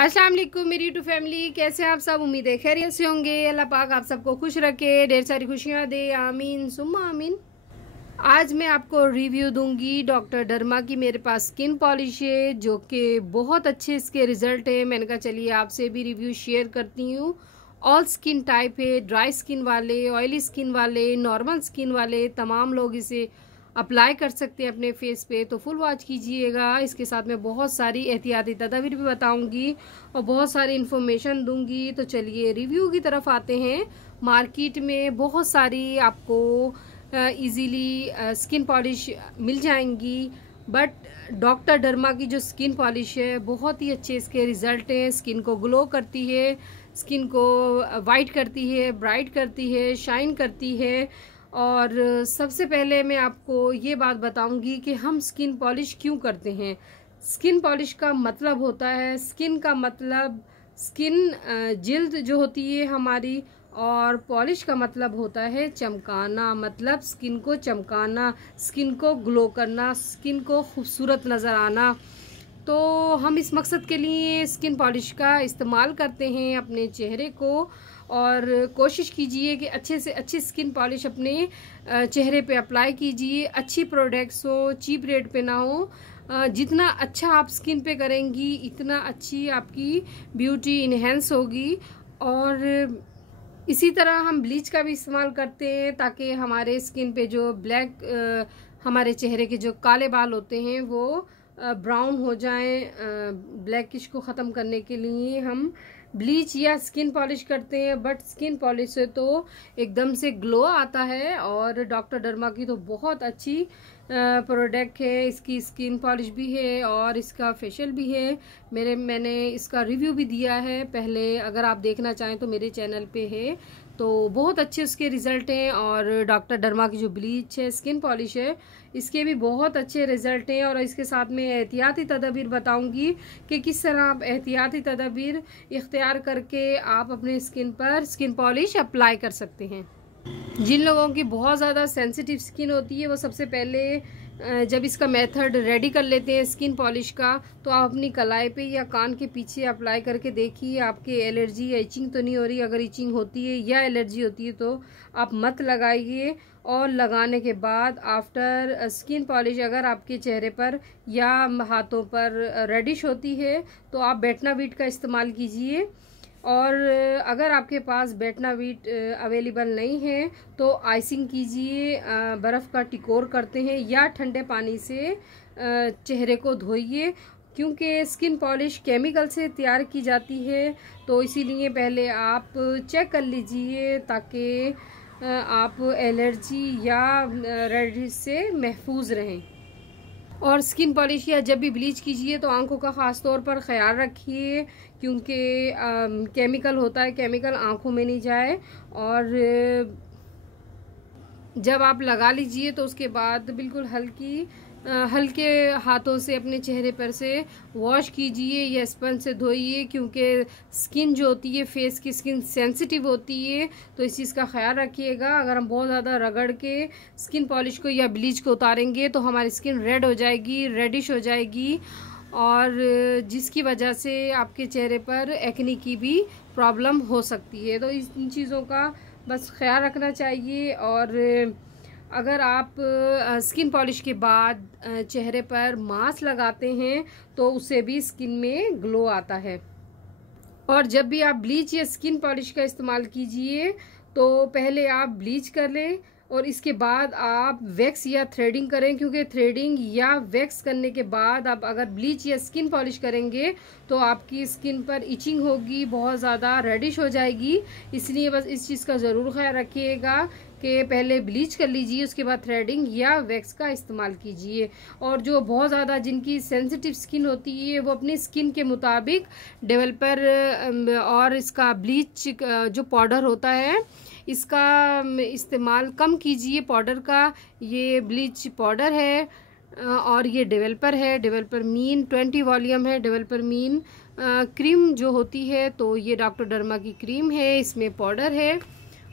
अस्सलाम वालेकुम मेरी यूट्यूब फैमिली, कैसे हैं आप सब। उम्मीद है खैरियत से होंगे। अल्लाह पाक आप सबको खुश रखे, ढेर सारी खुशियां दे, आमीन सुम्मा आमीन। आज मैं आपको रिव्यू दूंगी डॉक्टर डर्मा की। मेरे पास स्किन पॉलिश है जो कि बहुत अच्छे इसके रिजल्ट है। मैंने कहा चलिए आपसे भी रिव्यू शेयर करती हूँ। ऑल स्किन टाइप है, ड्राई स्किन वाले, ऑयली स्किन वाले, नॉर्मल स्किन वाले तमाम लोग इसे अप्लाई कर सकते हैं अपने फेस पे। तो फुल वॉच कीजिएगा। इसके साथ मैं बहुत सारी एहतियाती तदाबीर भी बताऊंगी और बहुत सारी इन्फॉर्मेशन दूंगी। तो चलिए रिव्यू की तरफ आते हैं। मार्केट में बहुत सारी आपको इजीली स्किन पॉलिश मिल जाएंगी, बट डॉक्टर डर्मा की जो स्किन पॉलिश है बहुत ही अच्छे इसके रिजल्ट हैं। स्किन को ग्लो करती है, स्किन को वाइट करती है, ब्राइट करती है, शाइन करती है। और सबसे पहले मैं आपको ये बात बताऊंगी कि हम स्किन पॉलिश क्यों करते हैं। स्किन पॉलिश का मतलब होता है, स्किन का मतलब स्किन जिल्द जो होती है हमारी, और पॉलिश का मतलब होता है चमकाना, मतलब स्किन को चमकाना, स्किन को ग्लो करना, स्किन को खूबसूरत नज़र आना। तो हम इस मकसद के लिए स्किन पॉलिश का इस्तेमाल करते हैं अपने चेहरे को। और कोशिश कीजिए कि अच्छे से अच्छी स्किन पॉलिश अपने चेहरे पे अप्लाई कीजिए। अच्छी प्रोडक्ट्स हो, चीप रेट पे ना हो। जितना अच्छा आप स्किन पे करेंगी इतना अच्छी आपकी ब्यूटी इन्हेंस होगी। और इसी तरह हम ब्लीच का भी इस्तेमाल करते हैं ताकि हमारे स्किन पे जो हमारे चेहरे के जो काले बाल होते हैं वो ब्राउन हो जाएं। ब्लैकिश को ख़त्म करने के लिए हम ब्लीच या स्किन पॉलिश करते हैं, बट स्किन पॉलिश से तो एकदम से ग्लो आता है। और डॉक्टर डर्मा की तो बहुत अच्छी प्रोडक्ट है। इसकी स्किन पॉलिश भी है और इसका फेशियल भी है। मैंने इसका रिव्यू भी दिया है पहले, अगर आप देखना चाहें तो मेरे चैनल पे है। तो बहुत अच्छे उसके रिज़ल्ट हैं। और डॉक्टर डर्मा की जो ब्लीच है, स्किन पॉलिश है, इसके भी बहुत अच्छे रिज़ल्ट हैं। और इसके साथ में एहतियाती तदाबीर बताऊंगी कि किस तरह आप एहतियाती तदाबीर इख्तियार करके आप अपने स्किन पर स्किन पॉलिश अप्लाई कर सकते हैं। जिन लोगों की बहुत ज़्यादा सेंसिटिव स्किन होती है वो सबसे पहले जब इसका मेथड रेडी कर लेते हैं स्किन पॉलिश का, तो आप अपनी कलाई पे या कान के पीछे अप्लाई करके देखिए आपके एलर्जी या इचिंग तो नहीं हो रही। अगर इचिंग होती है या एलर्जी होती है तो आप मत लगाइए। और लगाने के बाद आफ्टर स्किन पॉलिश अगर आपके चेहरे पर या हाथों पर रेडिश होती है तो आप बेटनावीट का इस्तेमाल कीजिए। और अगर आपके पास बेटनावीट अवेलेबल नहीं है तो आइसिंग कीजिए। बर्फ़ का टिकोर करते हैं या ठंडे पानी से चेहरे को धोइए, क्योंकि स्किन पॉलिश केमिकल से तैयार की जाती है। तो इसीलिए पहले आप चेक कर लीजिए ताकि आप एलर्जी या रेडिश से महफूज रहें। और स्किन पॉलिश या जब भी ब्लीच कीजिए तो आंखों का ख़ास तौर पर ख्याल रखिए, क्योंकि केमिकल होता है, केमिकल आंखों में नहीं जाए। और जब आप लगा लीजिए तो उसके बाद बिल्कुल हल्के हाथों से अपने चेहरे पर से वॉश कीजिए या स्पंज से धोइए, क्योंकि स्किन जो होती है, फेस की स्किन सेंसिटिव होती है। तो इस चीज़ का ख्याल रखिएगा। अगर हम बहुत ज़्यादा रगड़ के स्किन पॉलिश को या ब्लीच को उतारेंगे तो हमारी स्किन रेड हो जाएगी, रेडिश हो जाएगी, और जिसकी वजह से आपके चेहरे पर एक्ने की भी प्रॉब्लम हो सकती है। तो इन चीज़ों का बस ख्याल रखना चाहिए। और अगर आप स्किन पॉलिश के बाद चेहरे पर मास्क लगाते हैं तो उससे भी स्किन में ग्लो आता है। और जब भी आप ब्लीच या स्किन पॉलिश का इस्तेमाल कीजिए तो पहले आप ब्लीच कर लें और इसके बाद आप वैक्स या थ्रेडिंग करें, क्योंकि थ्रेडिंग या वैक्स करने के बाद आप अगर ब्लीच या स्किन पॉलिश करेंगे तो आपकी स्किन पर इचिंग होगी, बहुत ज़्यादा रेडिश हो जाएगी। इसलिए बस इस चीज़ का ज़रूर ख्याल रखिएगा कि पहले ब्लीच कर लीजिए, उसके बाद थ्रेडिंग या वैक्स का इस्तेमाल कीजिए। और जो बहुत ज़्यादा जिनकी सेंसिटिव स्किन होती है वो अपनी स्किन के मुताबिक डेवलपर और इसका ब्लीच जो पाउडर होता है इसका इस्तेमाल कम कीजिए। पाउडर का ये ब्लीच पाउडर है और ये डेवलपर है, डेवलपर मीन 20 वॉल्यूम है। डेवलपर मीन क्रीम जो होती है तो ये डॉक्टर डर्मा की क्रीम है, इसमें पाउडर है।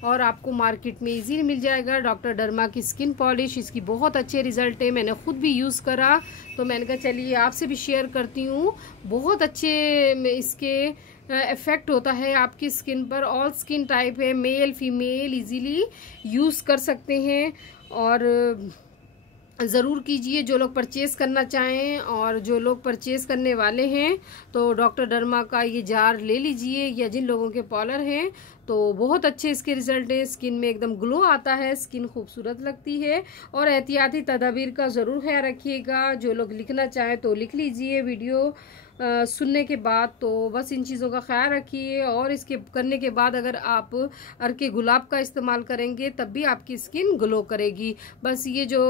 और आपको मार्केट में इजीली मिल जाएगा। डॉक्टर डर्मा की स्किन पॉलिश, इसकी बहुत अच्छे रिज़ल्ट है। मैंने ख़ुद भी यूज़ करा तो मैंने कहा चलिए आपसे भी शेयर करती हूँ। बहुत अच्छे इसके इफ़ेक्ट होता है आपकी स्किन पर। ऑल स्किन टाइप है, मेल फीमेल इजीली यूज़ कर सकते हैं। और ज़रूर कीजिए जो लोग परचेज़ करना चाहें, और जो लोग परचेज़ करने वाले हैं तो डॉक्टर डर्मा का ये जार ले लीजिए। या जिन लोगों के पॉलर हैं तो बहुत अच्छे इसके रिज़ल्ट हैं। स्किन में एकदम ग्लो आता है, स्किन खूबसूरत लगती है। और एहतियाती तदाबीर का ज़रूर ख्याल रखिएगा। जो लोग लिखना चाहें तो लिख लीजिए वीडियो सुनने के बाद। तो बस इन चीज़ों का ख्याल रखिए। और इसके करने के बाद अगर आप अर्के गुलाब का इस्तेमाल करेंगे तब भी आपकी स्किन ग्लो करेगी। बस ये जो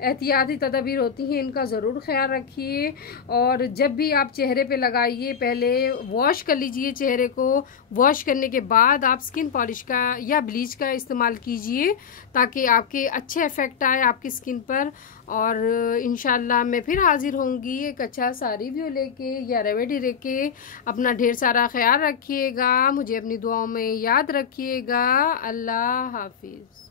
एहतियाती तदाबीर होती हैं इनका ज़रूर ख्याल रखिए। और जब भी आप चेहरे पे लगाइए पहले वॉश कर लीजिए चेहरे को। वॉश करने के बाद आप स्किन पॉलिश का या ब्लीच का इस्तेमाल कीजिए ताकि आपके अच्छे इफ़ेक्ट आए आपकी स्किन पर। और इंशाल्लाह मैं फिर हाजिर होंगी एक अच्छा सा रिव्यू लेके या रेमेडी लेके। अपना ढेर सारा ख्याल रखिएगा, मुझे अपनी दुआओं में याद रखिएगा। अल्लाह हाफिज़।